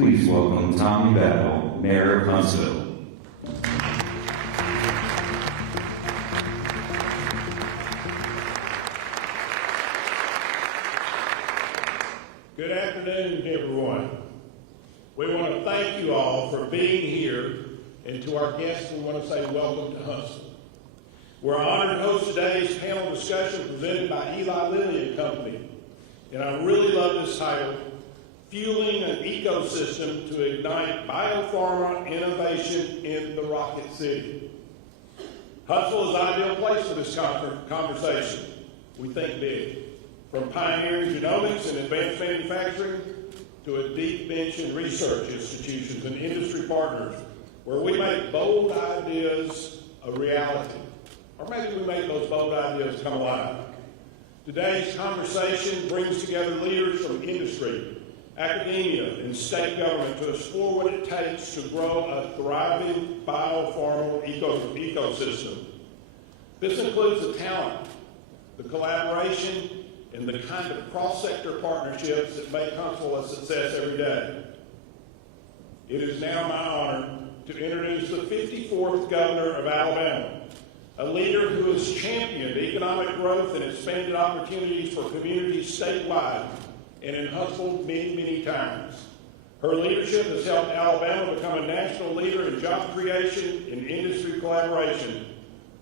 Please welcome Tommy Battle, Mayor of Huntsville. Good afternoon, everyone. We want to thank you all for being here, and to our guests, we want to say welcome to Huntsville. We're honored to host today's panel discussion presented by Eli Lilly and Company, and I really love this title, Fueling an Ecosystem to Ignite Biopharma Innovation in the Rocket City. Huntsville is an ideal place for this conversation. We think big. From pioneering genomics and advanced manufacturing to a deep bench in research institutions and industry partners where we make bold ideas a reality. Or maybe we make those bold ideas come alive. Today's conversation brings together leaders from industry, academia, and state government to explore what it takes to grow a thriving biopharma ecosystem. This includes the talent, the collaboration, and the kind of cross-sector partnerships that make Huntsville a success every day. It is now my honor to introduce the 54th Governor of Alabama, a leader who has championed economic growth and expanded opportunities for communities statewide and in Huntsville many, many times. Her leadership has helped Alabama become a national leader in job creation and industry collaboration.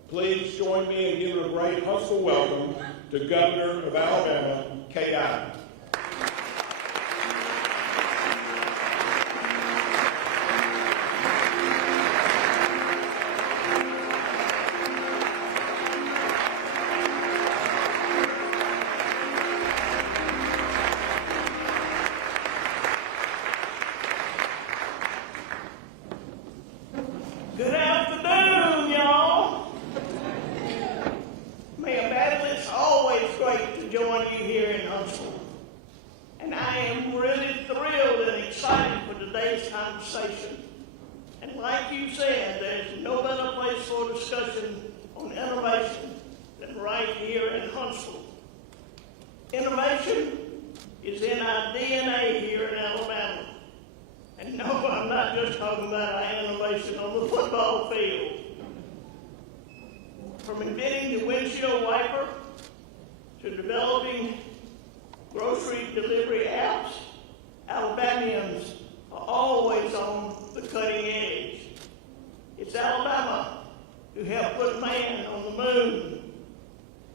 Please join me in giving a great Huntsville welcome to Governor of Alabama, Kay Ivey. Good afternoon, y'all. Mayor Battle, it's always great to join you here in Huntsville. And I am really thrilled and excited for today's conversation. And like you said, there's no better place for discussion on innovation than right here in Huntsville. Innovation is in our DNA here in Alabama. And no, I'm not just talking about our innovation on the football field. From inventing the windshield wiper to developing grocery delivery apps, Alabamians are always on the cutting edge. It's Alabama who helped put man on the moon.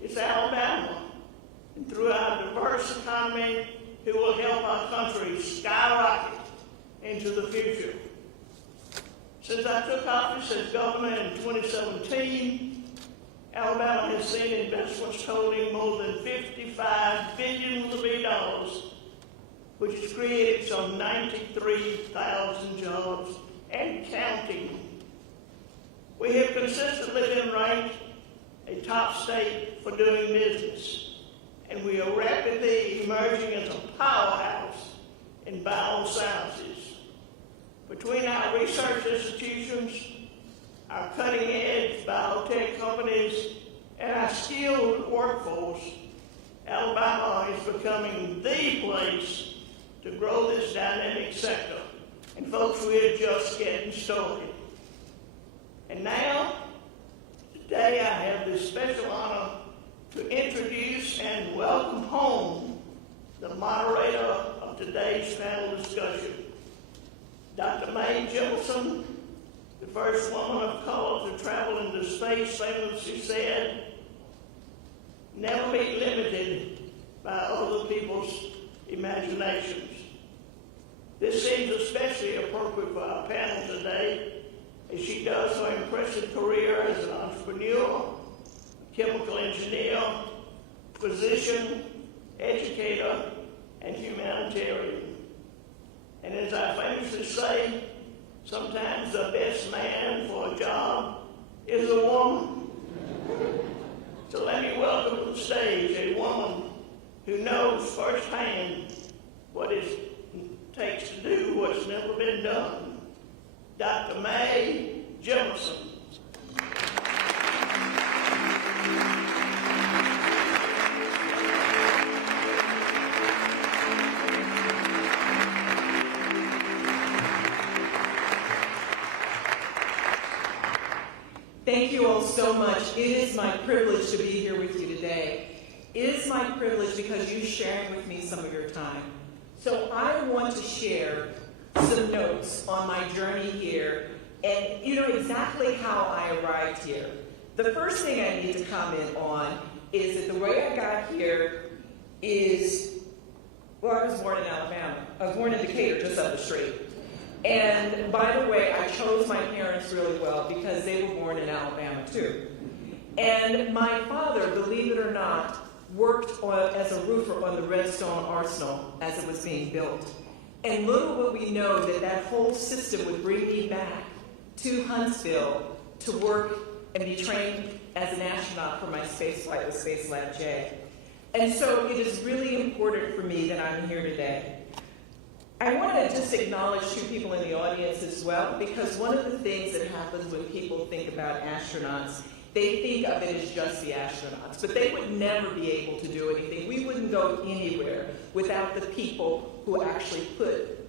It's Alabama, and through our diverse economy, who will help our country skyrocket into the future. Since I took office as governor in 2017, Alabama has seen investments totaling more than $55 billion, which has created some 93,000 jobs and counting. We have consistently been ranked a top state for doing business, and we are rapidly emerging as a powerhouse in biosciences. Between our research institutions, our cutting-edge biotech companies, and our skilled workforce, Alabama is becoming the place to grow this dynamic sector. And folks, we're just getting started. And now, today I have the special honor to introduce and welcome home the moderator of today's panel discussion, Dr. Mae Jemison, the first woman of color to travel into space, famously said, never be limited by other people's imaginations. This seems especially appropriate for our panel today, as she does her impressive career as an entrepreneur, chemical engineer, physician, educator, and humanitarian. And as I famously say, sometimes the best man for a job is a woman. So let me welcome to the stage a woman who knows firsthand what it takes to do what's never been done. Dr. Mae Jemison. so much. It is my privilege to be here with you today. It is my privilege because you shared with me some of your time. So I want to share some notes on my journey here, and you know exactly how I arrived here. The first thing I need to comment on is that the way I got here is, well, I was born in Alabama. I was born in Decatur, just up the street. And by the way, I chose my parents really well because they were born in Alabama too. And my father, believe it or not, worked as a roofer on the Redstone Arsenal as it was being built. And little would we know that that whole system would bring me back to Huntsville to work and be trained as an astronaut for my space flight with Space Lab J. And so it is really important for me that I'm here today. I want to just acknowledge two people in the audience as well, because one of the things that happens when people think about astronauts, they think of it as just the astronauts, but they would never be able to do anything. We wouldn't go anywhere without the people who actually put,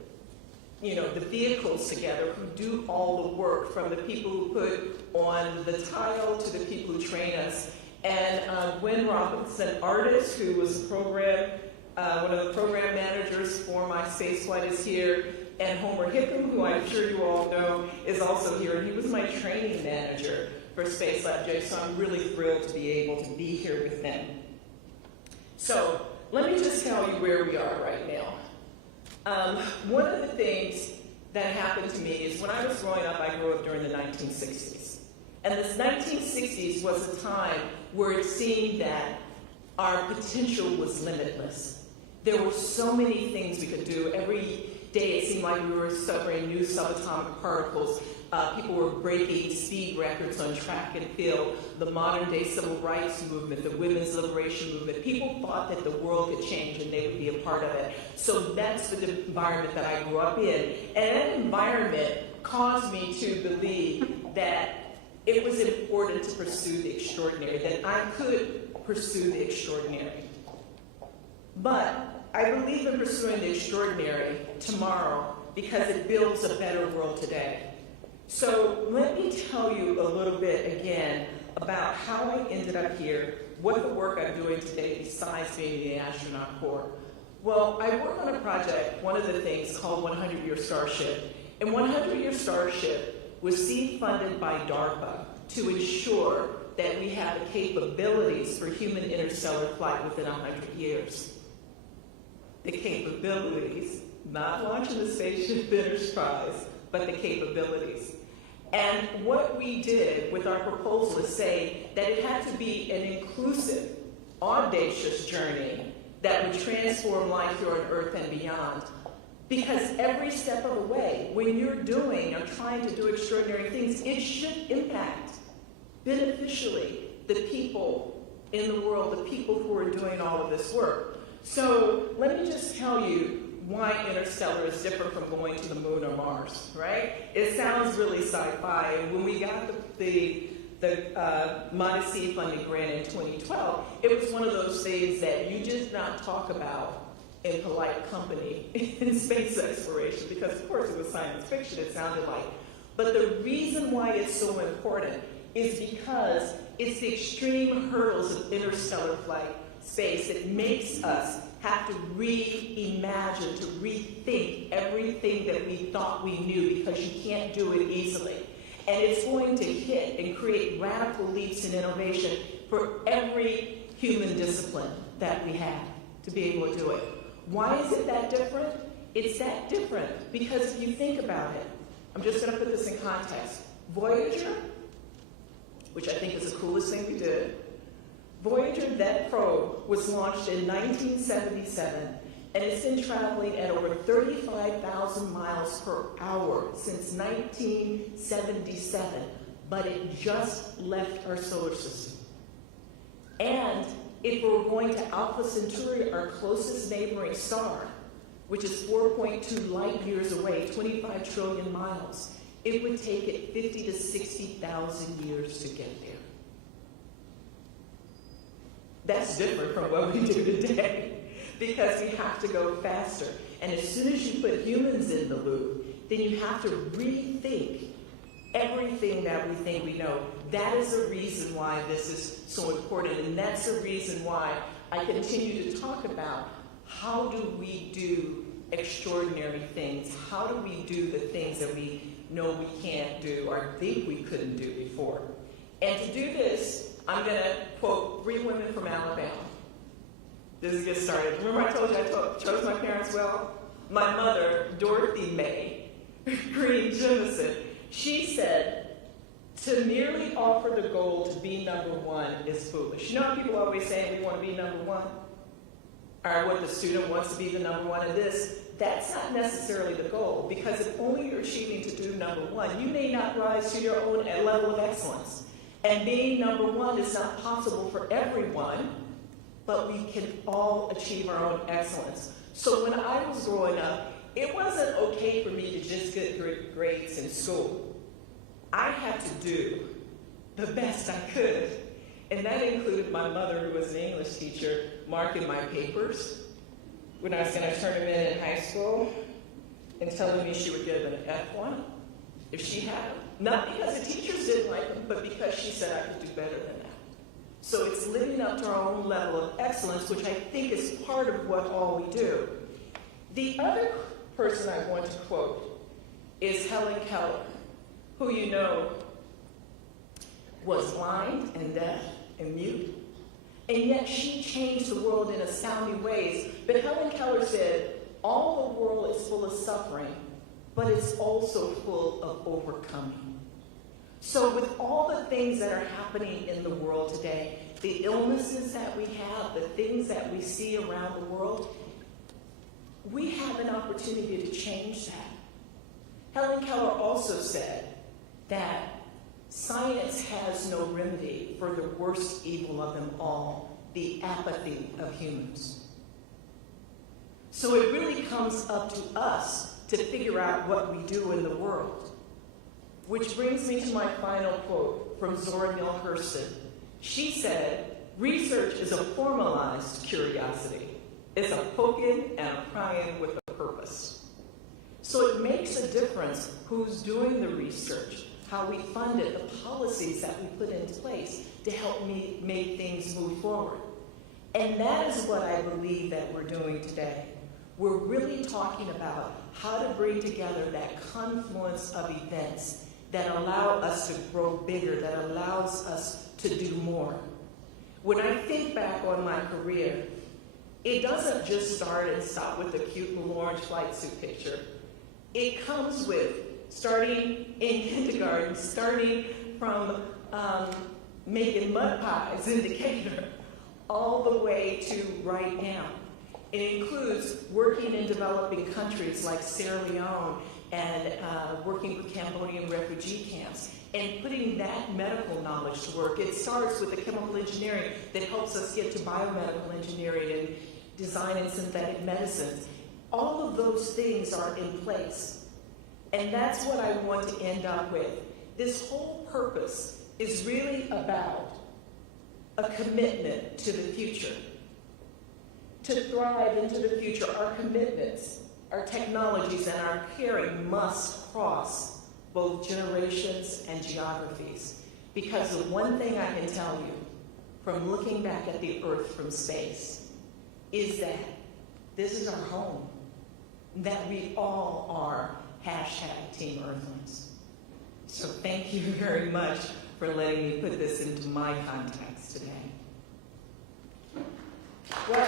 you know, the vehicles together, who do all the work, from the people who put on the tile to the people who train us. And Gwen Robinson, artist, who was a program, one of the program managers for my space flight, is here. And Homer Hickam, who I'm sure you all know, is also here. And he was my training manager for Space Lab J, so I'm really thrilled to be able to be here with them. So let me just tell you where we are right now. One of the things that happened to me is when I was growing up, I grew up during the 1960s. And this 1960s was a time where it seemed that our potential was limitless. There were so many things we could do. Every day it seemed like we were discovering new subatomic particles. People were breaking speed records on track and field. The modern day civil rights movement, the women's liberation movement. People thought that the world could change and they would be a part of it. So that's the environment that I grew up in. And that environment caused me to believe that it was important to pursue the extraordinary, that I could pursue the extraordinary. But I believe in pursuing the extraordinary tomorrow because it builds a better world today. So let me tell you a little bit again about how I ended up here, what the work I'm doing today besides being in the astronaut corps. Well, I work on a project, one of the things called 100-Year Starship. And 100-Year Starship was seed funded by DARPA to ensure that we have the capabilities for human interstellar flight within 100 years. The capabilities, not launching the Spaceship Enterprise, but the capabilities. And what we did with our proposal is say that it had to be an inclusive, audacious journey that would transform life here on Earth and beyond. Because every step of the way, when you're doing or trying to do extraordinary things, it should impact beneficially the people in the world, the people who are doing all of this work. So let me just tell you why interstellar is different from going to the moon or Mars, right? It sounds really sci-fi, and when we got the Modest Seed Funding grant in 2012, it was one of those things that you did not talk about in polite company in space exploration, because of course it was science fiction, it sounded like. But the reason why it's so important is because it's the extreme hurdles of interstellar flight space that makes us have to reimagine, to rethink everything that we thought we knew, because you can't do it easily. And it's going to hit and create radical leaps in innovation for every human discipline that we have to be able to do it. Why is it that different? It's that different because if you think about it, I'm just going to put this in context. Voyager, which I think is the coolest thing we did, Voyager, that probe, was launched in 1977, and it's been traveling at over 35,000 miles per hour since 1977, but it just left our solar system. And if we're going to Alpha Centauri, our closest neighboring star, which is 4.2 light years away, 25 trillion miles, it would take it 50 to 60,000 years to get there. That's different from what we do today, because we have to go faster. And as soon as you put humans in the loop, then you have to rethink everything that we think we know. That is the reason why this is so important, and that's the reason why I continue to talk about how do we do extraordinary things? How do we do the things that we know we can't do or think we couldn't do before? And to do this, I'm going to quote 3 women from Alabama. This is get started. Remember I told you I chose my parents well? My mother, Dorothy Mae Green Jemison, she said, to merely offer the goal to be number one is foolish. You know how people always say we want to be number one? Or what the student wants to be the number one in this. That's not necessarily the goal, because if only you're achieving to do number one, you may not rise to your own level of excellence. And being number one is not possible for everyone, but we can all achieve our own excellence. So when I was growing up, it wasn't okay for me to just get great grades in school. I had to do the best I could. And that included my mother, who was an English teacher, marking my papers when I was going to turn them in high school and telling me she would give an F1 if she had them. Not because the teachers didn't like them, but because she said I could do better than that. So it's living up to our own level of excellence, which I think is part of what all we do. The other person I want to quote is Helen Keller, who you know was blind and deaf and mute, and yet she changed the world in astounding ways. But Helen Keller said, all the world is full of suffering, but it's also full of overcoming. So with all the things that are happening in the world today, the illnesses that we have, the things that we see around the world, we have an opportunity to change that. Helen Keller also said that science has no remedy for the worst evil of them all, the apathy of humans. So it really comes up to us to figure out what we do in the world. Which brings me to my final quote from Zora Neale Hurston. She said, research is a formalized curiosity. It's a poking and a prying with a purpose. So it makes a difference who's doing the research, how we fund it, the policies that we put into place to help make things move forward. And that is what I believe that we're doing today. We're really talking about how to bring together that confluence of events that allow us to grow bigger, that allows us to do more. When I think back on my career, it doesn't just start and stop with the cute little orange flight suit picture. It comes with starting in kindergarten, starting from making mud pies in Decatur, all the way to right now. It includes working in developing countries like Sierra Leone and working with Cambodian refugee camps and putting that medical knowledge to work. It starts with the chemical engineering that helps us get to biomedical engineering and design and synthetic medicines. All of those things are in place. And that's what I want to end up with. This whole purpose is really about a commitment to the future. To thrive into the future, our commitments, our technologies, and our caring must cross both generations and geographies. Because the one thing I can tell you from looking back at the Earth from space is that this is our home, that we all are #Team Earthlings. So thank you very much for letting me put this into my context today. Well,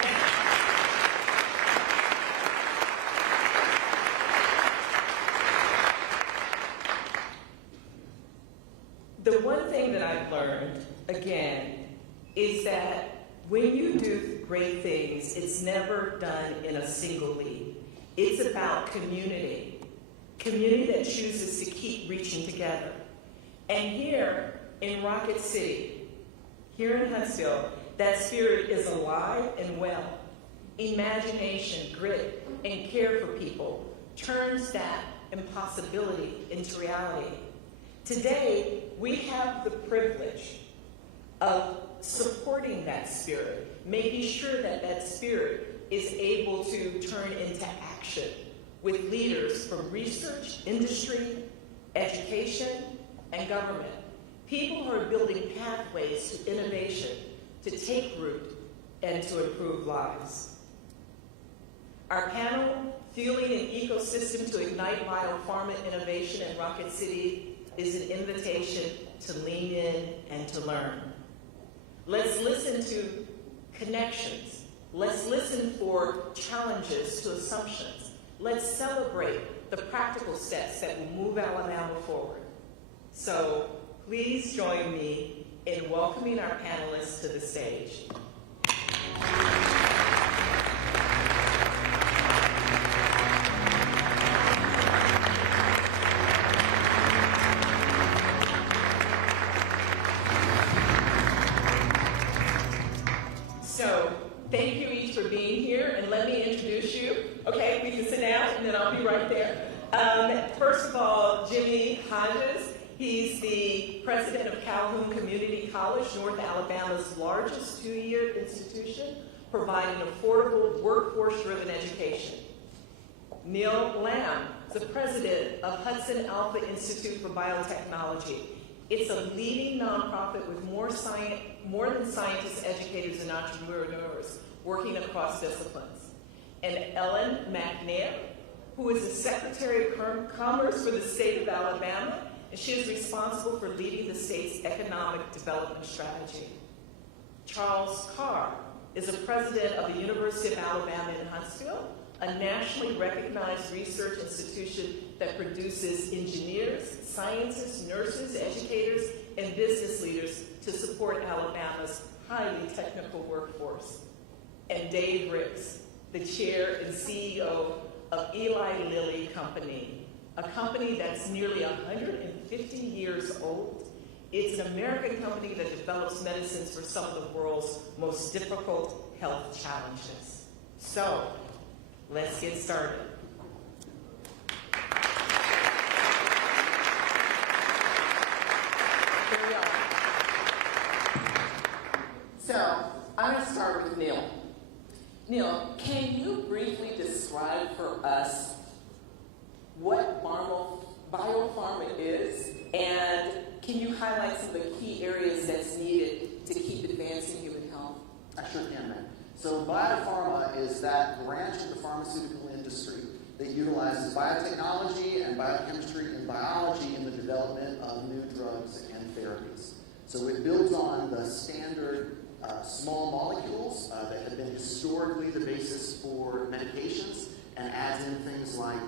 the one thing that I've learned, again, is that when you do great things, it's never done in a single leap. It's about community. Community that chooses to keep reaching together. And here in Rocket City, here in Huntsville, that spirit is alive and well. Imagination, grit, and care for people turns that impossibility into reality. Today, we have the privilege of supporting that spirit, making sure that that spirit is able to turn into action with leaders from research, industry, education, and government. People who are building pathways to innovation, to take root, and to improve lives. Our panel, Fueling an Ecosystem to Ignite Biopharma Innovation in Rocket City, is an invitation to lean in and to learn. Let's listen to connections. Let's listen for challenges to assumptions. Let's celebrate the practical steps that will move Alabama forward. So please join me in welcoming our panelists to the stage. So thank you each for being here, and let me introduce you. Okay, we can sit down, and then I'll be right there. First of all, Jimmy Hodges. He's the president of Calhoun Community College, North Alabama's largest two-year institution, providing affordable, workforce-driven education. Neil Lamb, the president of Hudson Alpha Institute for Biotechnology. It's a leading nonprofit with more than scientists, educators, and entrepreneurs working across disciplines. And Ellen McNair, who is the Secretary of Commerce for the state of Alabama, and she is responsible for leading the state's economic development strategy. Charles Carr is the president of the University of Alabama in Huntsville, a nationally recognized research institution that produces engineers, scientists, nurses, educators, and business leaders to support Alabama's highly technical workforce. And Dave Ricks, the chair and CEO of Eli Lilly Company, a company that's nearly 150 years old. It's an American company that develops medicines for some of the world's most difficult health challenges. So, let's get started. Here we are. So, I'm going to start with Neil. Neil, can you briefly describe for us what biopharma is, and can you highlight some of the key areas that's needed to keep advancing human health? I sure can, man. So biopharma is that branch of the pharmaceutical industry that utilizes biotechnology and biochemistry and biology in the development of new drugs and therapies. So it builds on the standard small molecules that have been historically the basis for medications and adds in things like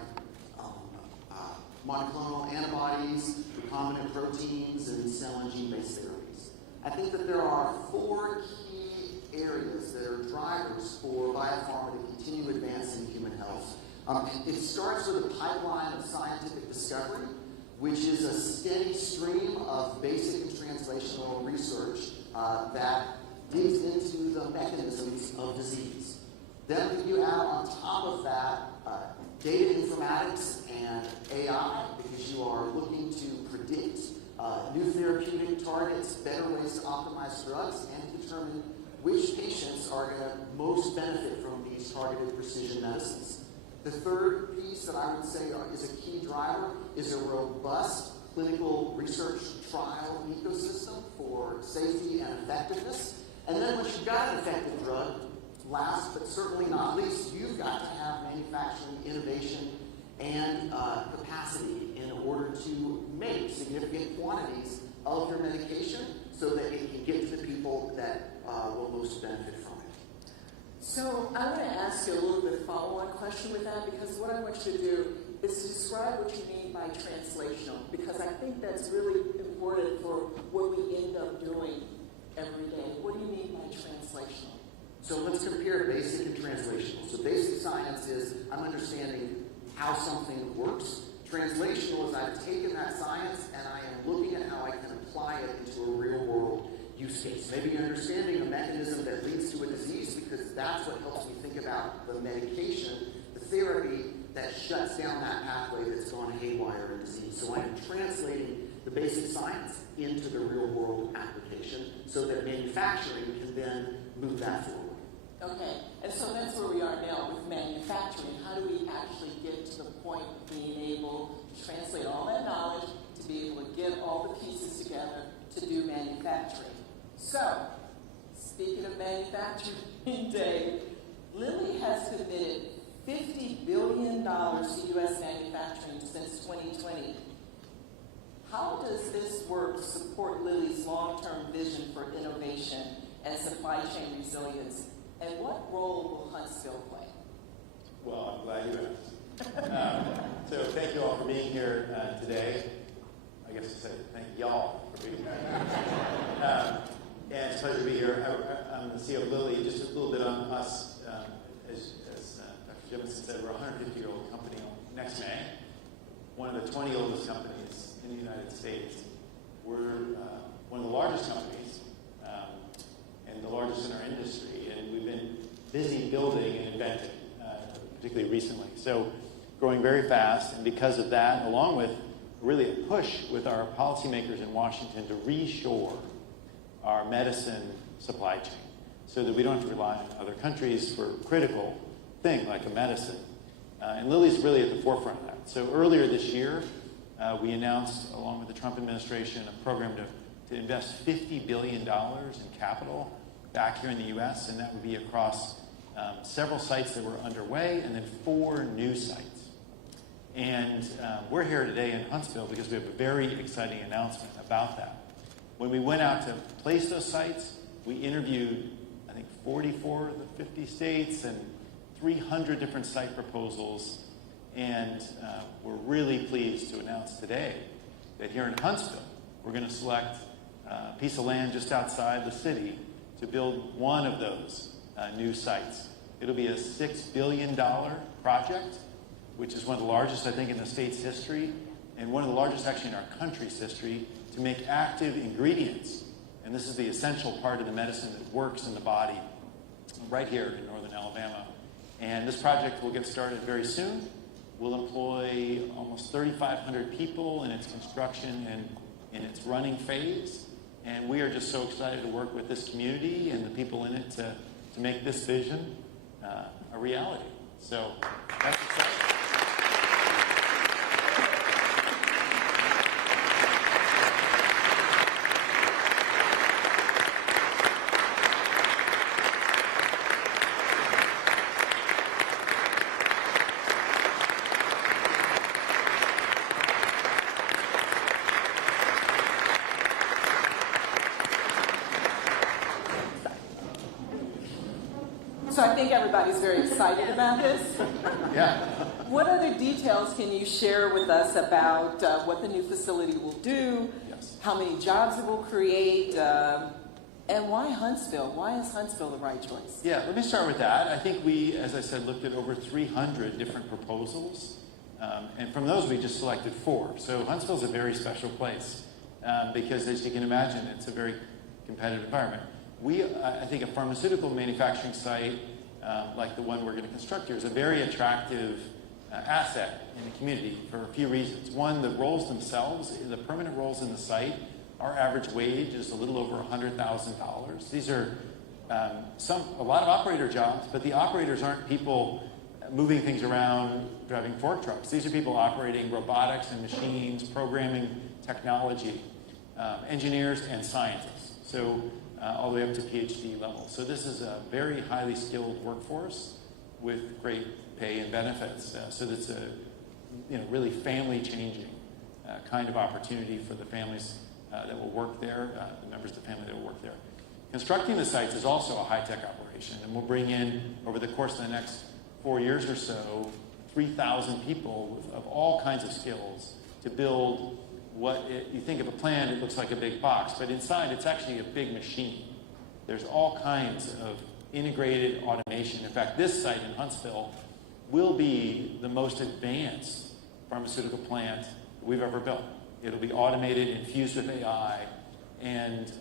monoclonal antibodies, recombinant proteins, and cell and gene-based therapies. I think that there are 4 key areas that are drivers for biopharma to continue advancing human health. It starts with a pipeline of scientific discovery, which is a steady stream of basic and translational research that digs into the mechanisms of disease. Then you add on top of that data informatics and AI, because you are looking to predict new therapeutic targets, better ways to optimize drugs, and determine which patients are going to most benefit from these targeted precision medicines. The third piece that I would say is a key driver is a robust clinical research trial ecosystem for safety and effectiveness. And then once you've got an effective drug, last but certainly not least, you've got to have manufacturing innovation and capacity in order to make significant quantities of your medication so that it can get to the people that will most benefit from it. So I want to ask you a little bit of follow-on question with that, because what I want you to do is to describe what you mean by translational, because I think that's really important for what we end up doing every day. What do you mean by translational? So let's compare basic and translational. So basic science is I'm understanding how something works. Translational is I've taken that science and I am looking at how I can apply it into a real-world use case. Maybe understanding a mechanism that leads to a disease, because that's what helps me think about the medication, the therapy that shuts down that pathway that's gone haywire in disease. So I'm translating the basic science into the real-world application so that manufacturing can then move that forward. Okay, and so that's where we are now with manufacturing. How do we actually get to the point of being able to translate all that knowledge, to be able to get all the manufacturing. So, speaking of manufacturing, Dave, Lilly has committed $50 billion to U.S. manufacturing since 2020. How does this work support Lilly's long-term vision for innovation and supply chain resilience? And what role will Huntsville play? Well, I'm glad you asked. So thank you all for being here today. I guess I say thank y'all for being here. And it's a pleasure to be here. I'm the CEO of Lilly. Just a little bit on us. As Dr. Jemison said, we're a 150-year-old company next May. One of the 20 oldest companies in the United States. We're one of the largest companies and the largest in our industry. And we've been busy building and inventing, particularly recently. So growing very fast. And because of that, along with really a push with our policymakers in Washington to reshore our medicine supply chain so that we don't have to rely on other countries for critical things like a medicine. And Lilly's really at the forefront of that. So earlier this year, we announced, along with the Trump administration, a program to invest $50 billion in capital back here in the U.S., and that would be across several sites that were underway and then 4 new sites. And we're here today in Huntsville because we have a very exciting announcement about that. When we went out to place those sites, we interviewed, I think, 44 of the 50 states and 300 different site proposals. And we're really pleased to announce today that here in Huntsville, we're going to select a piece of land just outside the city to build one of those new sites. It'll be a $6 billion project, which is one of the largest, I think, in the state's history, and one of the largest actually in our country's history, to make active ingredients. And this is the essential part of the medicine that works in the body right here in northern Alabama. And this project will get started very soon. We'll employ almost 3,500 people in its construction and in its running phase. And we are just so excited to work with this community and the people in it to make this vision a reality. So that's exciting. So I think everybody's very excited about this. Yeah. What other details can you share with us about what the new facility will do, Yes. how many jobs it will create, and why Huntsville? Why is Huntsville the right choice? Yeah, let me start with that. I think we, as I said, looked at over 300 different proposals. And from those, we just selected 4. So Huntsville's a very special place because, as you can imagine, it's a very competitive environment. I think a pharmaceutical manufacturing site like the one we're going to construct here is a very attractive asset in the community for a few reasons. One, the roles themselves, the permanent roles in the site, our average wage is a little over $100,000. These are a lot of operator jobs, but the operators aren't people moving things around, driving fork trucks. These are people operating robotics and machines, programming technology, engineers and scientists. So all the way up to PhD level. So this is a very highly skilled workforce with great pay and benefits. So that's a really family-changing kind of opportunity for the families that will work there, the members of the family that will work there. Constructing the sites is also a high-tech operation, and we'll bring in, over the course of the next 4 years or so, 3,000 people of all kinds of skills to build you think of a plan, it looks like a big box, but inside it's actually a big machine. There's all kinds of integrated automation. In fact, this site in Huntsville will be the most advanced pharmaceutical plant we've ever built. It'll be automated, infused with AI, and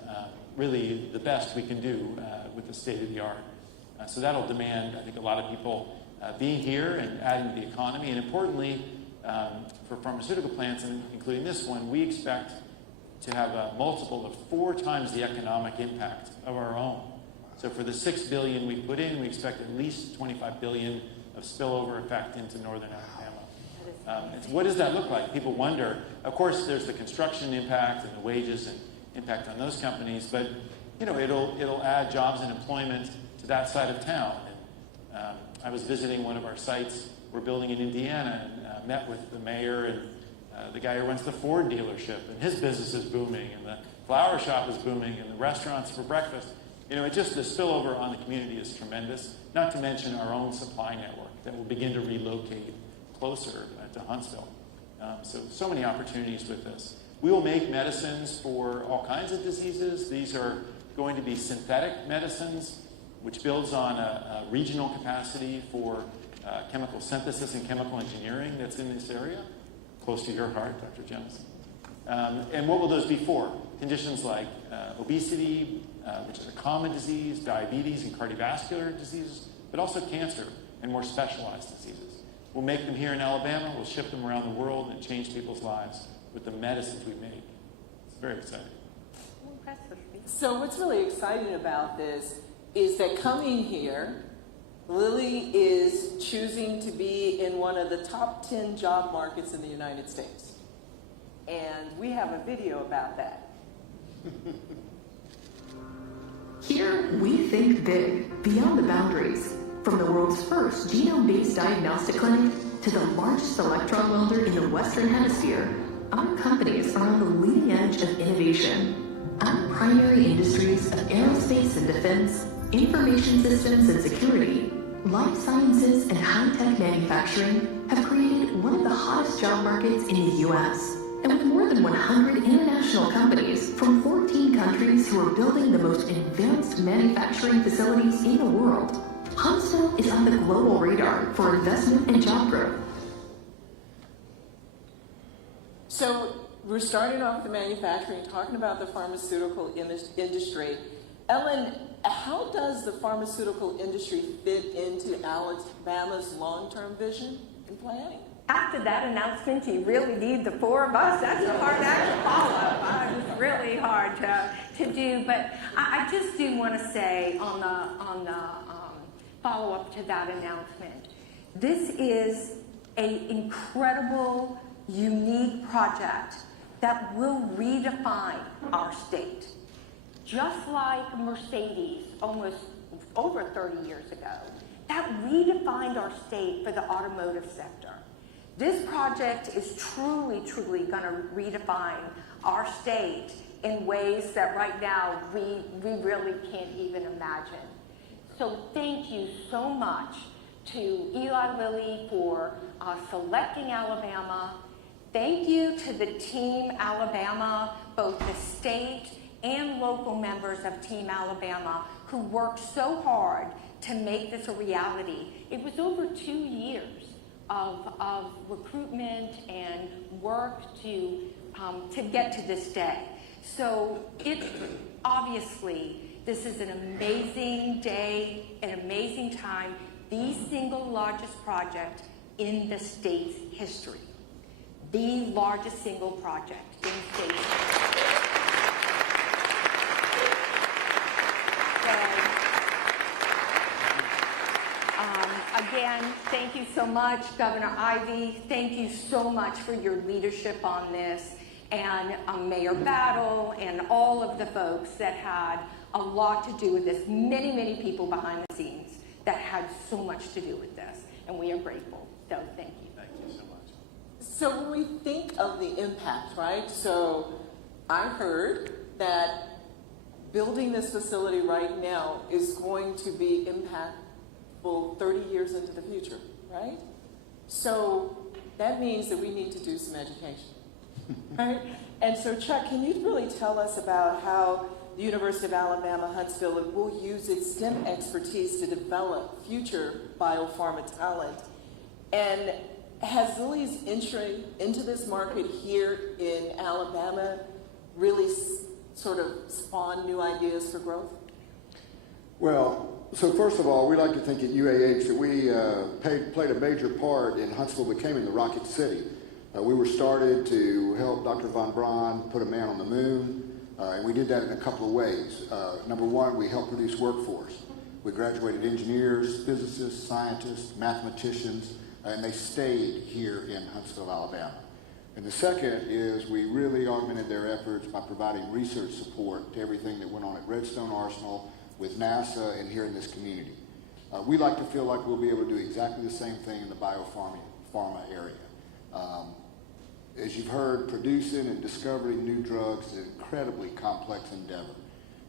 really the best we can do with the state-of-the-art. So that'll demand, I think, a lot of people being here and adding to the economy, and importantly, for pharmaceutical plants, including this one, we expect to have a multiple of 4 times the economic impact of our own. So for the $6 billion we put in, we expect at least $25 billion of spillover effect into northern Alabama. What does that look like? People wonder. Of course, there's the construction impact and the wages impact on those companies, but it'll add jobs and employment to that side of town. And, I was visiting one of our sites we're building in Indiana, and met with the mayor and the guy who runs the Ford dealership, and his business is booming, and the flower shop is booming, and the restaurants for breakfast. The spillover on the community is tremendous, not to mention our own supply network that will begin to relocate closer to Huntsville. So many opportunities with this. We will make medicines for all kinds of diseases. These are going to be synthetic medicines, which builds on a regional capacity for chemical synthesis and chemical engineering that's in this area, close to your heart, Dr. Jones. And what will those be for? Conditions like obesity, which is a common disease, diabetes and cardiovascular diseases, but also cancer and more specialized diseases. We'll make them here in Alabama, we'll ship them around the world and change people's lives with the medicines we make. It's very exciting. So what's really exciting about this is that coming here, Lilly is choosing to be in one of the top 10 job markets in the United States. And we have a video about that. Here, we think big, beyond the boundaries. From the world's first genome-based diagnostic clinic to the largest electron welder in the Western Hemisphere, our companies are on the leading edge of innovation. Our primary industries of aerospace and defense, information systems and security, life sciences and high-tech manufacturing have created one of the hottest job markets in the U.S. And with more than 100 international companies from 14 countries who are building the most advanced manufacturing facilities in the world, Huntsville is on the global radar for investment and job growth. So we're starting off the manufacturing, talking about the pharmaceutical industry. Ellen, how does the pharmaceutical industry fit into Alabama's long-term vision and planning? After that announcement, you really need the four of us. That's a hard act to follow. It's really hard to do. But I just do want to say on the follow-up to that announcement, this is an incredible, unique project that will redefine our state. Just like Mercedes, almost over 30 years ago, that redefined our state for the automotive sector. This project is truly, truly going to redefine our state in ways that right now we really can't even imagine. So thank you so much to Eli Lilly for selecting Alabama. Thank you to the Team Alabama, both the state and local members of Team Alabama who worked so hard to make this a reality. It was over 2 years of recruitment and work to get to this day. So obviously, this is an amazing day, an amazing time, the single largest project in the state's history. The largest single project in the state's history. Again, thank you so much, Governor Ivey. Thank you so much for your leadership on this, and Mayor Battle, and all of the folks that had a lot to do with this. Many, many people behind the scenes that had so much to do with this, and we are grateful. So thank you. Thank you so much. So when we think of the impact, right? So I heard that building this facility right now is going to be impactful 30 years into the future, right? So that means that we need to do some education, right? And so Chuck, can you really tell us about how the University of Alabama, Huntsville will use its STEM expertise to develop future biopharma talent? And has Lilly's entry into this market here in Alabama really sort of spawned new ideas for growth? Well, so first of all, we like to think at UAH that we played a major part in Huntsville becoming the Rocket City. We were started to help Dr. von Braun put a man on the moon, and we did that in a couple of ways. Number one, we helped produce workforce. We graduated engineers, physicists, scientists, mathematicians, and they stayed here in Huntsville, Alabama. And the second is we really augmented their efforts by providing research support to everything that went on at Redstone Arsenal with NASA and here in this community. We like to feel like we'll be able to do exactly the same thing in the biopharma area. As you've heard, producing and discovering new drugs is an incredibly complex endeavor.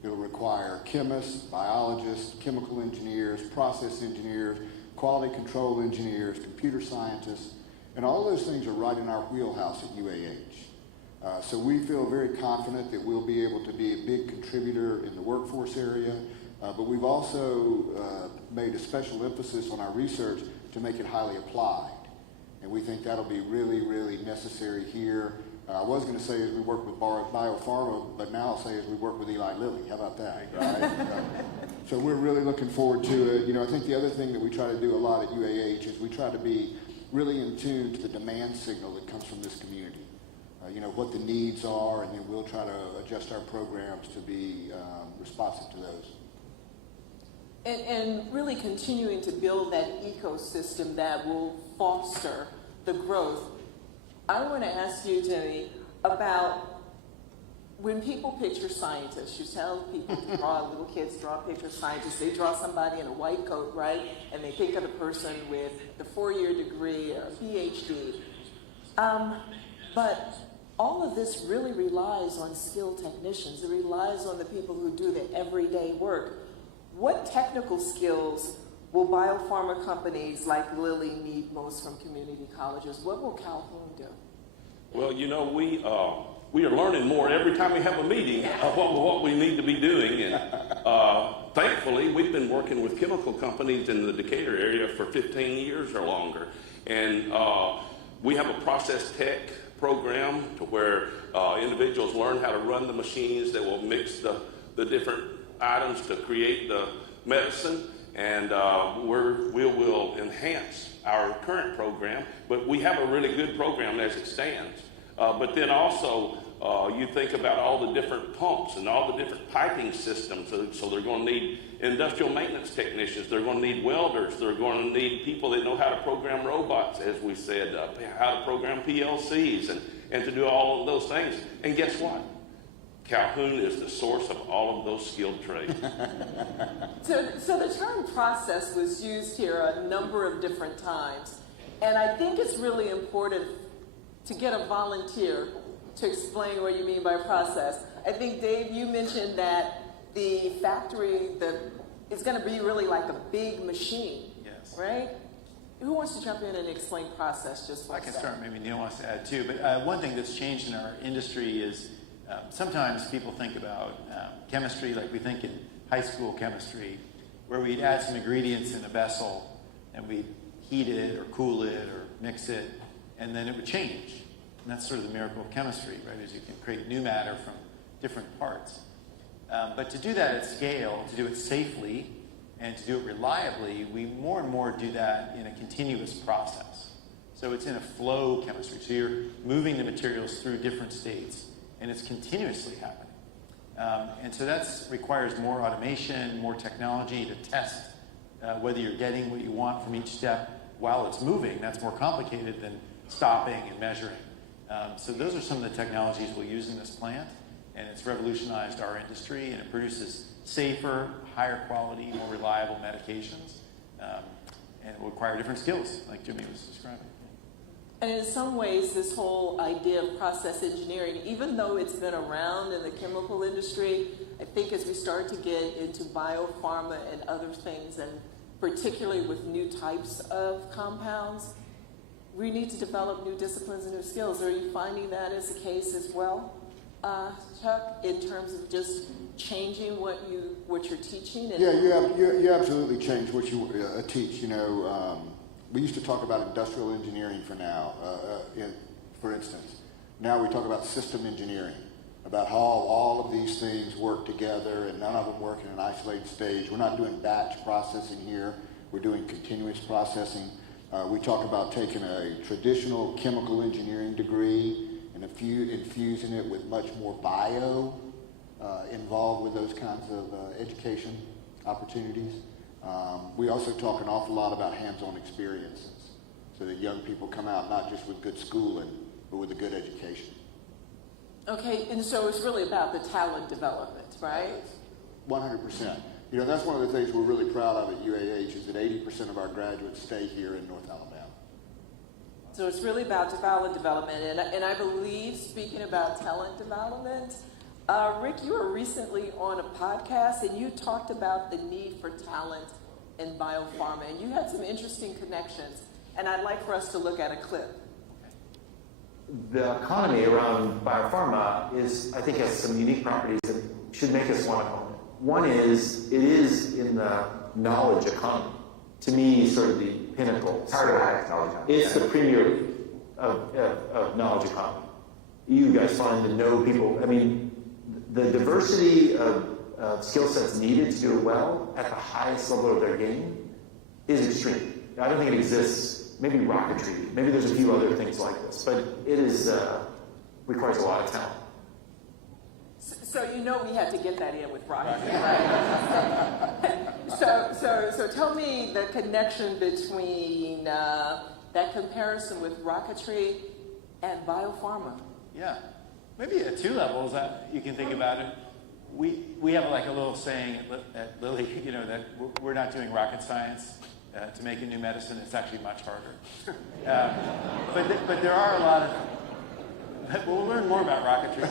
It'll require chemists, biologists, chemical engineers, process engineers, quality control engineers, computer scientists, and all those things are right in our wheelhouse at UAH. So we feel very confident that we'll be able to be a big contributor in the workforce area, but we've also made a special emphasis on our research to make it highly applied. And we think that'll be really, really necessary here. I was going to say as we work with biopharma, but now I'll say as we work with Eli Lilly. How about that? Right? So we're really looking forward to it. You know, I think the other thing that we try to do a lot at UAH is we try to be really in tune to the demand signal that comes from this community. You know, what the needs are, and then we'll try to adjust our programs to be responsive to those. And really continuing to build that ecosystem that will foster the growth. I want to ask you, Jimmy, about when people picture scientists, you tell people to draw, little kids draw a picture of scientists, they draw somebody in a white coat, right? And they think of the person with the 4-year degree or a PhD. But all of this really relies on skilled technicians. It relies on the people who do the everyday work. What technical skills will biopharma companies like Lilly need most from community colleges? What will Calhoun do? Well, you know, we are learning more every time we have a meeting of what we need to be doing. And thankfully, we've been working with chemical companies in the Decatur area for 15 years or longer. And we have a process tech program to where individuals learn how to run the machines that will mix the different items to create the medicine. And we will enhance our current program, but we have a really good program as it stands. But then also, you think about all the different pumps and all the different piping systems. So they're going to need industrial maintenance technicians. They're going to need welders. They're going to need people that know how to program robots, as we said, how to program PLCs and to do all of those things. And guess what? Calhoun is the source of all of those skilled trades. So the term process was used here a number of different times. And I think it's really important to get a volunteer to explain what you mean by process. I think, Dave, you mentioned that the factory is going to be really like a big machine. Yes. Right? Who wants to jump in and explain process just for a second? I can start. Maybe Neil wants to add too. But one thing that's changed in our industry is sometimes people think about chemistry like we think in high school chemistry, where we'd add some ingredients in a vessel and we'd heat it or cool it or mix it, and then it would change. And that's sort of the miracle of chemistry, right? Is you can create new matter from different parts. But to do that at scale, to do it safely, and to do it reliably, we more and more do that in a continuous process. So it's in a flow chemistry. So you're moving the materials through different states, and it's continuously happening. And so that requires more automation, more technology to test whether you're getting what you want from each step while it's moving. That's more complicated than stopping and measuring. So those are some of the technologies we'll use in this plant, and it's revolutionized our industry, and it produces safer, higher quality, more reliable medications, and it will require different skills, like Jimmy was describing. And in some ways, this whole idea of process engineering, even though it's been around in the chemical industry, I think as we start to get into biopharma and other things, and particularly with new types of compounds, we need to develop new disciplines and new skills. Are you finding that is the case as well, Chuck, in terms of just changing what you're teaching? And you absolutely change what you teach. You know, we used to talk about industrial engineering for instance. Now we talk about system engineering, about how all of these things work together and none of them work in an isolated stage. We're not doing batch processing here. We're doing continuous processing. We talk about taking a traditional chemical engineering degree and infusing it with much more bio involved with those kinds of education opportunities. We also talk an awful lot about hands-on experiences so that young people come out not just with good schooling, but with a good education. Okay, and so it's really about the talent development, right? 100%. You know, that's one of the things we're really proud of at UAH is that 80% of our graduates stay here in North Alabama. So it's really about talent development, and I believe, speaking about talent development, Rick, you were recently on a podcast, and you talked about the need for talent in biopharma, and you had some interesting connections, and I'd like for us to look at a clip. The economy around biopharma I think, has some unique properties that should make us want to own it. One is, it is in the knowledge economy. To me, sort of the pinnacle. It's hard to high technology. It's the premier league of knowledge economy. You guys find to know people. I mean, the diversity of skill sets needed to do it well at the highest level of their game is extreme. I don't think it exists. Maybe rocketry. Maybe there's a few other things like this, but it is requires a lot of talent. So you know we had to get that in with rocketry, right? So tell me the connection between that comparison with rocketry and biopharma. Yeah, maybe at two levels that you can think about it. We have like a little saying at Lilly, you know, that we're not doing rocket science to make a new medicine. It's actually much harder. But there are a lot of. We'll learn more about rocketry.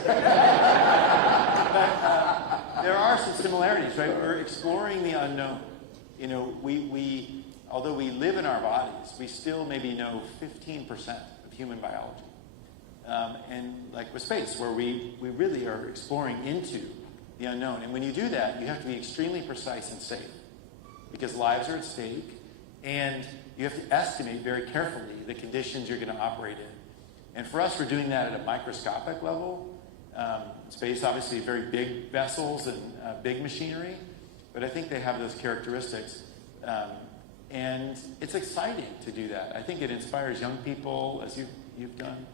But there are some similarities, right? We're exploring the unknown. You know, we although we live in our bodies, we still maybe know 15% of human biology. And like with space, where we really are exploring into the unknown. And when you do that, you have to be extremely precise and safe, because lives are at stake, and you have to estimate very carefully the conditions you're going to operate in. And for us, we're doing that at a microscopic level. Space, obviously, very big vessels and big machinery, but I think they have those characteristics. And it's exciting to do that. I think it inspires young people, as you've done,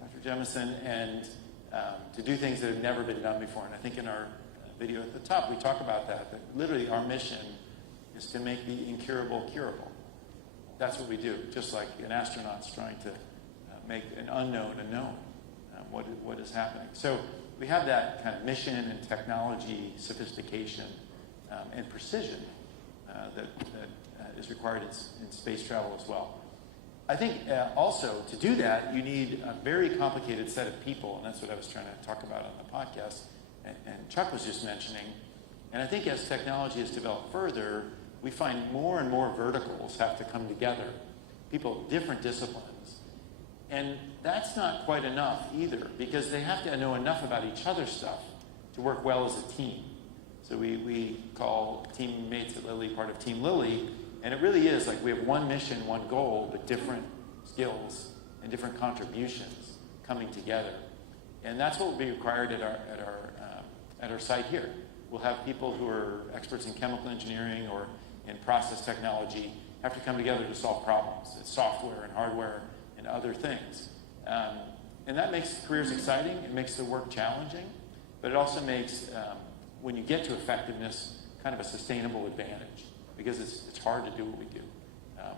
Dr. Jemison, and to do things that have never been done before. And I think in our video at the top, we talk about that literally our mission is to make the incurable curable. That's what we do, just like an astronaut's trying to make an unknown a known, what is happening. So we have that kind of mission and technology sophistication and precision that is required in space travel as well. I think also to do that, you need a very complicated set of people, and that's what I was trying to talk about on the podcast, and Chuck was just mentioning. And I think as technology has developed further, we find more and more verticals have to come together, people, different disciplines. And that's not quite enough either, because they have to know enough about each other's stuff to work well as a team. So we call teammates at Lilly part of Team Lilly, and it really is like we have one mission, one goal, but different skills and different contributions coming together. And that's what will be required at our site here. We'll have people who are experts in chemical engineering or in process technology have to come together to solve problems. It's software and hardware and other things. And that makes careers exciting. It makes the work challenging, but it also makes, when you get to effectiveness, kind of a sustainable advantage, because it's hard to do what we do.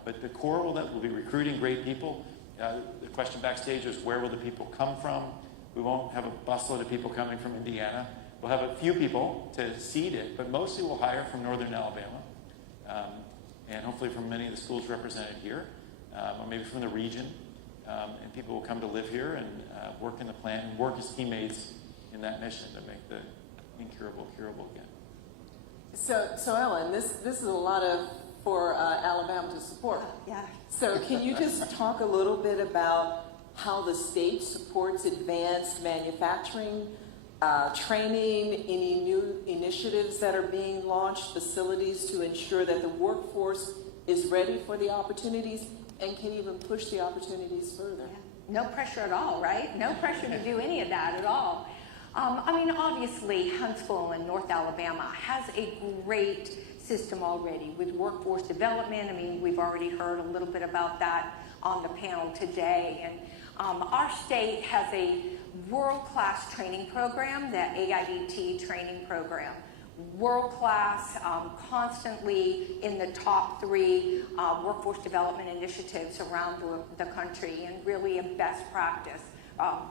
But the core will be recruiting great people. The question backstage is, where will the people come from? We won't have a busload of people coming from Indiana. We'll have a few people to seed it, but mostly we'll hire from Northern Alabama, and hopefully from many of the schools represented here, or maybe from the region. And people will come to live here and work in the plant and work as teammates in that mission to make the incurable curable again. So Ellen, this is a lot for Alabama to support. Yeah. So can you just talk a little bit about how the state supports advanced manufacturing, training, any new initiatives that are being launched, facilities to ensure that the workforce is ready for the opportunities and can even push the opportunities further? No pressure at all, right? No pressure to do any of that at all. I mean, obviously, Huntsville in North Alabama has a great system already with workforce development. I mean, we've already heard a little bit about that on the panel today. And our state has a world-class training program, the AIDT training program. World-class, constantly in the top 3 workforce development initiatives around the country, and really a best practice.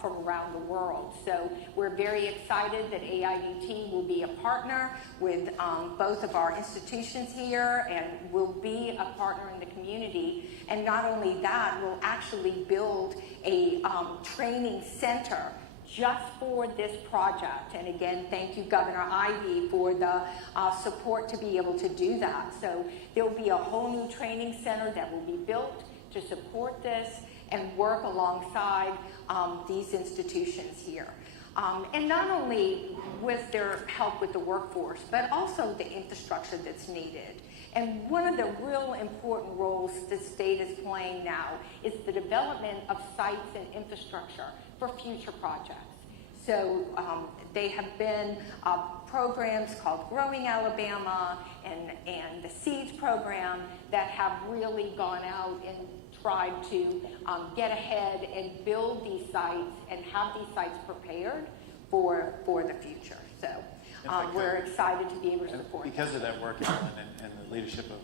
from around the world. So we're very excited that AIUT will be a partner with both of our institutions here and will be a partner in the community. And not only that, we'll actually build a training center just for this project. And again, thank you, Governor Ivey, for the support to be able to do that. So there will be a whole new training center that will be built to support this and work alongside these institutions here. And not only with their help with the workforce, but also the infrastructure that's needed. And one of the real important roles the state is playing now is the development of sites and infrastructure for future projects. So they have been programs called Growing Alabama and the Seeds program that have really gone out and tried to get ahead and build these sites and have these sites prepared for the future. So we're excited to be able to support because of that work and the leadership of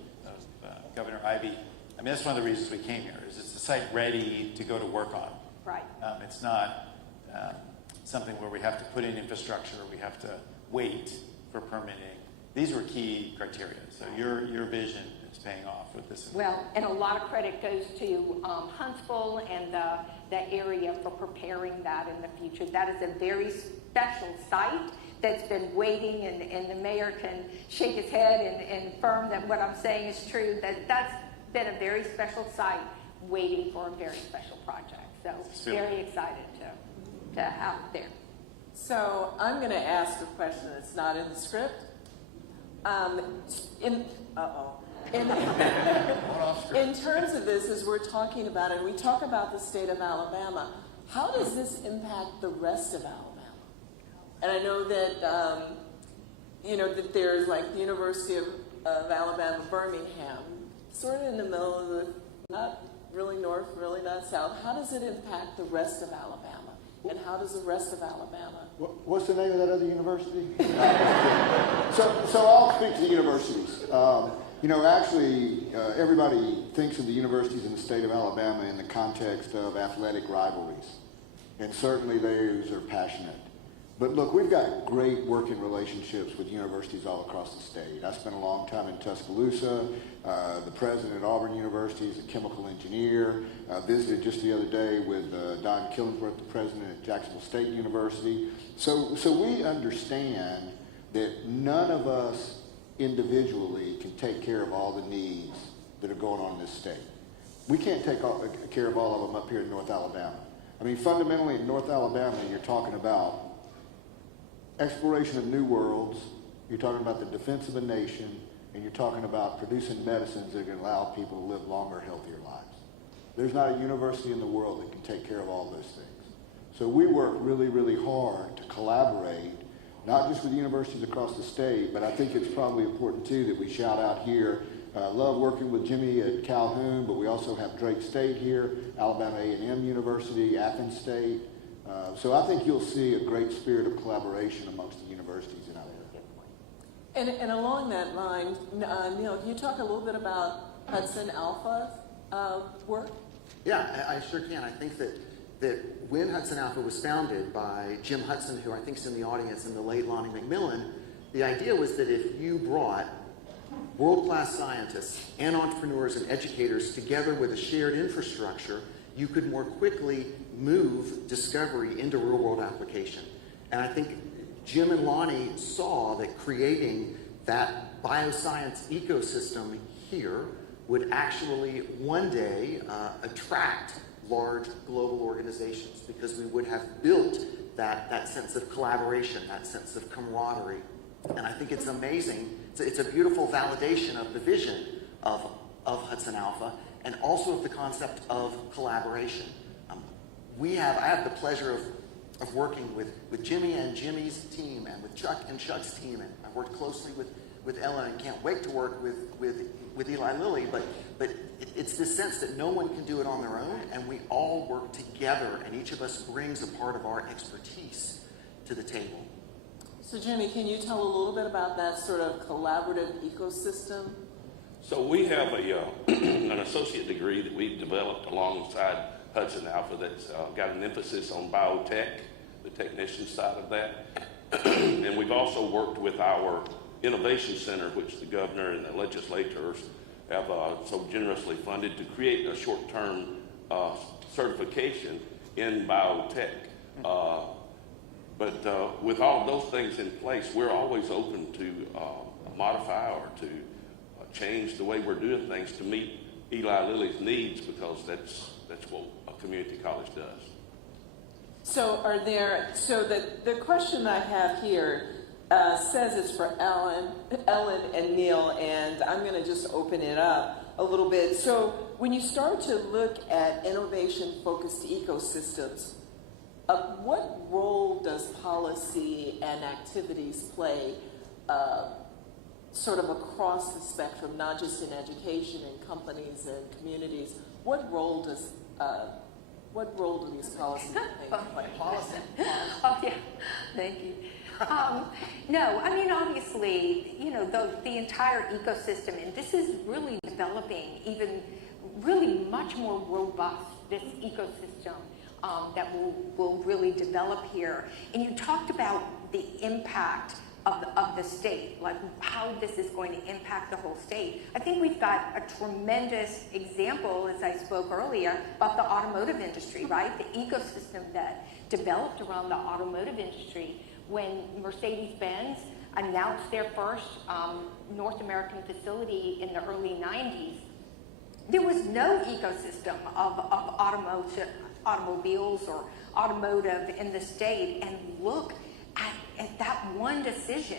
Governor Ivey. I mean, that's one of the reasons we came here, is it's a site ready to go to work on. Right. It's not something where we have to put in infrastructure, we have to wait for permitting. These were key criteria. So your vision is paying off with this. Well, and a lot of credit goes to Huntsville and the area for preparing that in the future. That is a very special site that's been waiting, and the mayor can shake his head and affirm that what I'm saying is true, that's been a very special site waiting for a very special project. So very excited to have it there. So I'm going to ask a question that's not in the script. In terms of this, as we're talking about it, we talk about the state of Alabama. How does this impact the rest of Alabama? And I know that that there's like the University of Alabama, Birmingham, sort of in the middle of the, not really north, really not south. How does it impact the rest of Alabama? And how does the rest of Alabama? What's the name of that other university? So I'll speak to the universities. Actually, everybody thinks of the universities in the state of Alabama in the context of athletic rivalries. And certainly those are passionate. But look, we've got great working relationships with universities all across the state. I spent a long time in Tuscaloosa. The president at Auburn University is a chemical engineer. Visited just the other day with Don Killingsworth, the president at Jacksonville State University. So we understand that none of us individually can take care of all the needs that are going on in this state. We can't take care of all of them up here in North Alabama. I mean, fundamentally in North Alabama, you're talking about exploration of new worlds, you're talking about the defense of a nation, and you're talking about producing medicines that are going to allow people to live longer, healthier lives. There's not a university in the world that can take care of all those things. So we work really, really hard to collaborate, not just with universities across the state, but I think it's probably important too that we shout out here. Love working with Jimmy at Calhoun, but we also have Drake State here, Alabama A&M University, Athens State. So I think you'll see a great spirit of collaboration amongst the universities in Alabama. And along that line, Neil, can you talk a little bit about Hudson Alpha work? Yeah, I sure can. I think that when Hudson Alpha was founded by Jim Hudson, who I think is in the audience, and the late Lonnie McMillan, the idea was that if you brought world-class scientists and entrepreneurs and educators together with a shared infrastructure, you could more quickly move discovery into real-world application. And I think Jim and Lonnie saw that creating that bioscience ecosystem here would actually one day attract large global organizations, because we would have built that sense of collaboration, that sense of camaraderie. And I think it's amazing. It's a beautiful validation of the vision of Hudson Alpha, and also of the concept of collaboration. I have the pleasure of working with Jimmy and Jimmy's team, and with Chuck and Chuck's team, and I've worked closely with Ella, and can't wait to work with Eli Lilly, but it's this sense that no one can do it on their own, and we all work together, and each of us brings a part of our expertise to the table. So Jimmy, can you tell a little bit about that sort of collaborative ecosystem? So we have an associate degree that we've developed alongside Hudson Alpha that's got an emphasis on biotech, the technician side of that. And we've also worked with our Innovation Center, which the governor and the legislators have so generously funded to create a short-term certification in biotech. But with all of those things in place, we're always open to modify or to change the way we're doing things to meet Eli Lilly's needs, because that's what a community college does. So the question I have here says it's for Ellen and Neil, and I'm going to just open it up a little bit. So when you start to look at innovation-focused ecosystems, what role does policy and activities play sort of across the spectrum, not just in education and companies and communities? What role do these policies play? Policy. Oh, yeah. Thank you. No, I mean, obviously, you know, the entire ecosystem, and this is really developing even really much more robust, this ecosystem that will really develop here. And you talked about the impact of the state, like how this is going to impact the whole state. I think we've got a tremendous example, as I spoke earlier, about the automotive industry, right? The ecosystem that developed around the automotive industry when Mercedes-Benz announced their first North American facility in the early 90s. There was no ecosystem of automobiles or automotive in the state, and look at that one decision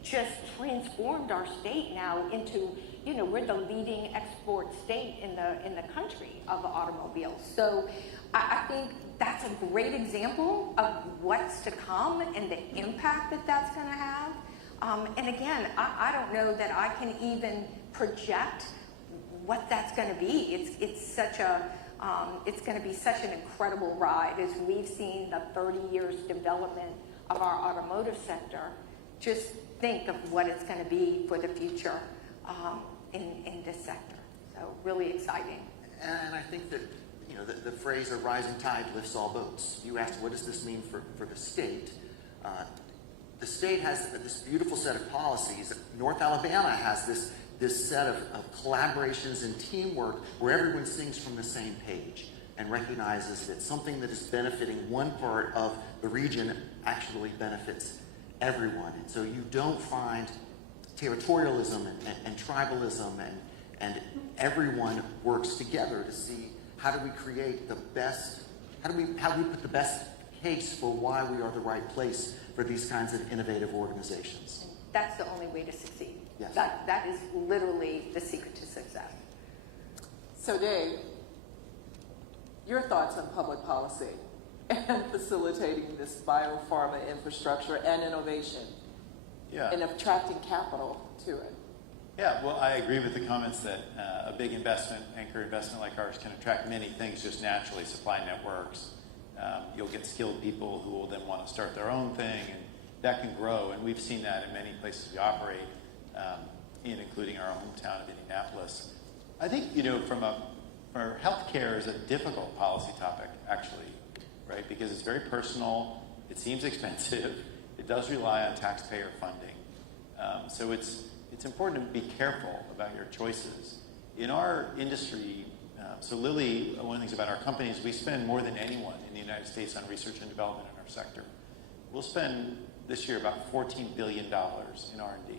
just transformed our state now into, you know, we're the leading export state in the country of automobiles. So I think that's a great example of what's to come and the impact that that's going to have. And again, I don't know that I can even project what that's going to be. It's going to be such an incredible ride as we've seen the 30 years development of our automotive sector. Just think of what it's going to be for the future in this sector. So really exciting. And I think that, you know, the phrase "a rising tide lifts all boats." You asked, what does this mean for the state? The state has this beautiful set of policies. North Alabama has this set of collaborations and teamwork where everyone sings from the same page and recognizes that something that is benefiting one part of the region actually benefits everyone. And so you don't find territorialism and tribalism, and everyone works together to see how do we create the best, how do we put the best case for why we are the right place for these kinds of innovative organizations. That's the only way to succeed. Yes. That is literally the secret to success. So Dave, your thoughts on public policy and facilitating this biopharma infrastructure and innovation, and attracting capital to it? Yeah, well, I agree with the comments that a big investment, anchor investment like ours, can attract many things just naturally, supply networks. You'll get skilled people who will then want to start their own thing, and that can grow. And we've seen that in many places we operate, including our hometown of Indianapolis. I think, you know, for healthcare is a difficult policy topic, actually, right? Because it's very personal, it seems expensive, it does rely on taxpayer funding. So it's important to be careful about your choices. In our industry, so Lilly, one of the things about our company is we spend more than anyone in the United States on research and development in our sector. We'll spend this year about $14 billion in R&D.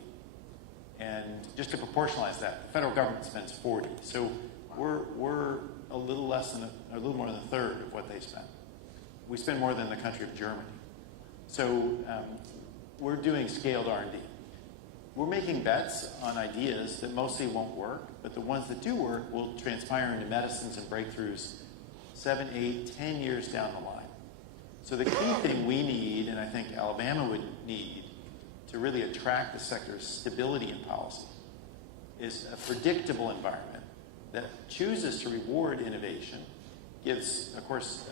And just to proportionalize that, the federal government spends 40. So we're a little more than a third of what they spend. We spend more than the country of Germany. So we're doing scaled R&D. We're making bets on ideas that mostly won't work, but the ones that do work will transpire into medicines and breakthroughs 7, 8, 10 years down the line. So the key thing we need, and I think Alabama would need, to really attract the sector's stability in policy is a predictable environment that chooses to reward innovation, gives, of course,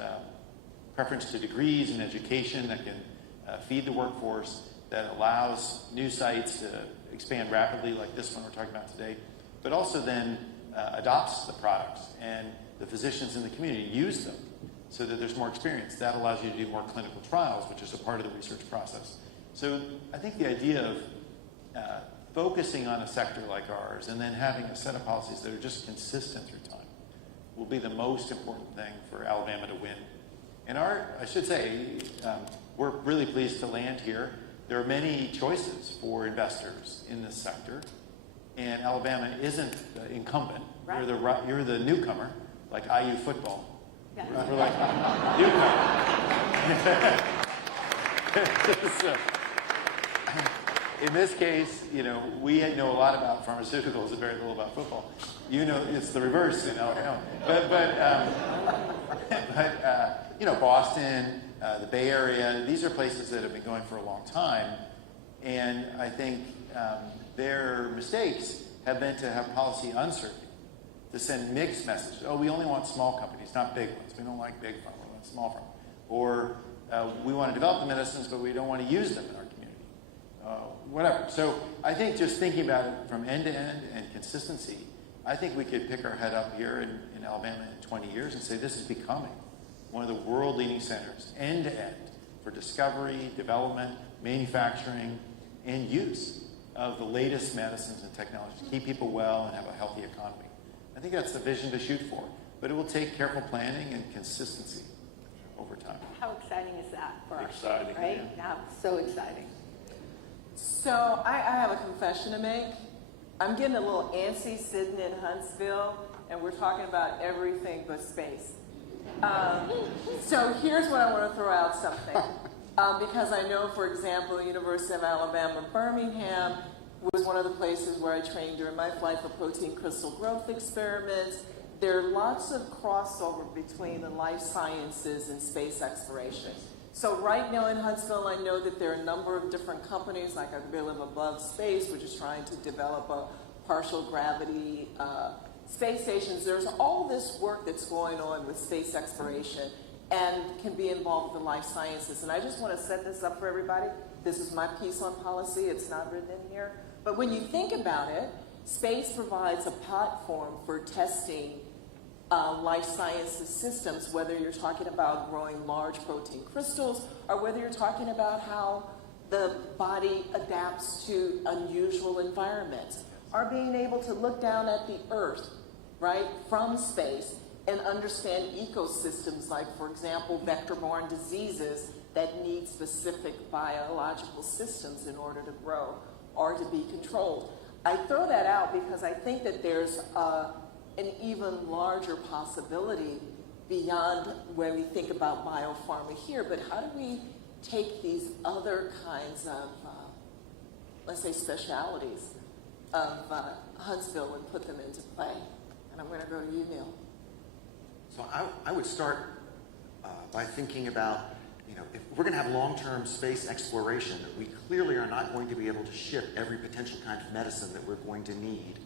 preference to degrees and education that can feed the workforce, that allows new sites to expand rapidly like this one we're talking about today, but also then adopts the products and the physicians in the community use them so that there's more experience. That allows you to do more clinical trials, which is a part of the research process. So I think the idea of focusing on a sector like ours and then having a set of policies that are just consistent through time will be the most important thing for Alabama to win. And I should say, we're really pleased to land here. There are many choices for investors in this sector, and Alabama isn't the incumbent. Right. You're the newcomer, like IU football. Yeah. We're like newcomer. So, in this case, we know a lot about pharmaceuticals and very little about football. It's the reverse in Alabama. But Boston, the Bay Area, these are places that have been going for a long time. And I think their mistakes have been to have policy uncertainty, to send mixed messages. Oh, we only want small companies, not big ones. We don't like big pharma, we want small pharma. Or we want to develop the medicines, but we don't want to use them in our community. Whatever. So I think just thinking about it from end to end and consistency, I think we could pick our head up here in Alabama in 20 years and say this is becoming one of the world-leading centers, end to end, for discovery, development, manufacturing, and use of the latest medicines and technologies to keep people well and have a healthy economy. I think that's the vision to shoot for, but it will take careful planning and consistency over time. How exciting is that for us? Exciting, right? Yeah, so exciting. So I have a confession to make. I'm getting a little antsy sitting in Huntsville, and we're talking about everything but space. So here's what I want to throw out something. Because I know, for example, the University of Alabama, Birmingham was one of the places where I trained during my flight for protein crystal growth experiments. There are lots of crossover between the life sciences and space exploration. So right now in Huntsville, I know that there are a number of different companies, like I live above space, which is trying to develop a partial gravity space stations. There's all this work that's going on with space exploration and can be involved with the life sciences. And I just want to set this up for everybody. This is my piece on policy. It's not written in here. But when you think about it, space provides a platform for testing life sciences systems, whether you're talking about growing large protein crystals or whether you're talking about how the body adapts to unusual environments, or being able to look down at the Earth, right, from space and understand ecosystems like, for example, vector-borne diseases that need specific biological systems in order to grow or to be controlled. I throw that out because I think that there's an even larger possibility beyond when we think about biopharma here, but how do we take these other kinds of, let's say, specialities of Huntsville and put them into play? And I'm going to go to you, Neil. So I would start by thinking about, if we're going to have long-term space exploration, we clearly are not going to be able to ship every potential kind of medicine that we're going to need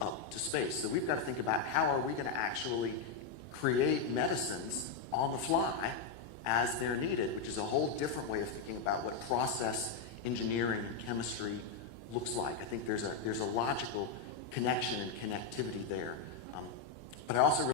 up to space. So we've got to think about how are we going to actually create medicines on the fly as they're needed, which is a whole different way of thinking about what process engineering and chemistry looks like. I think there's a logical connection and connectivity there. But I also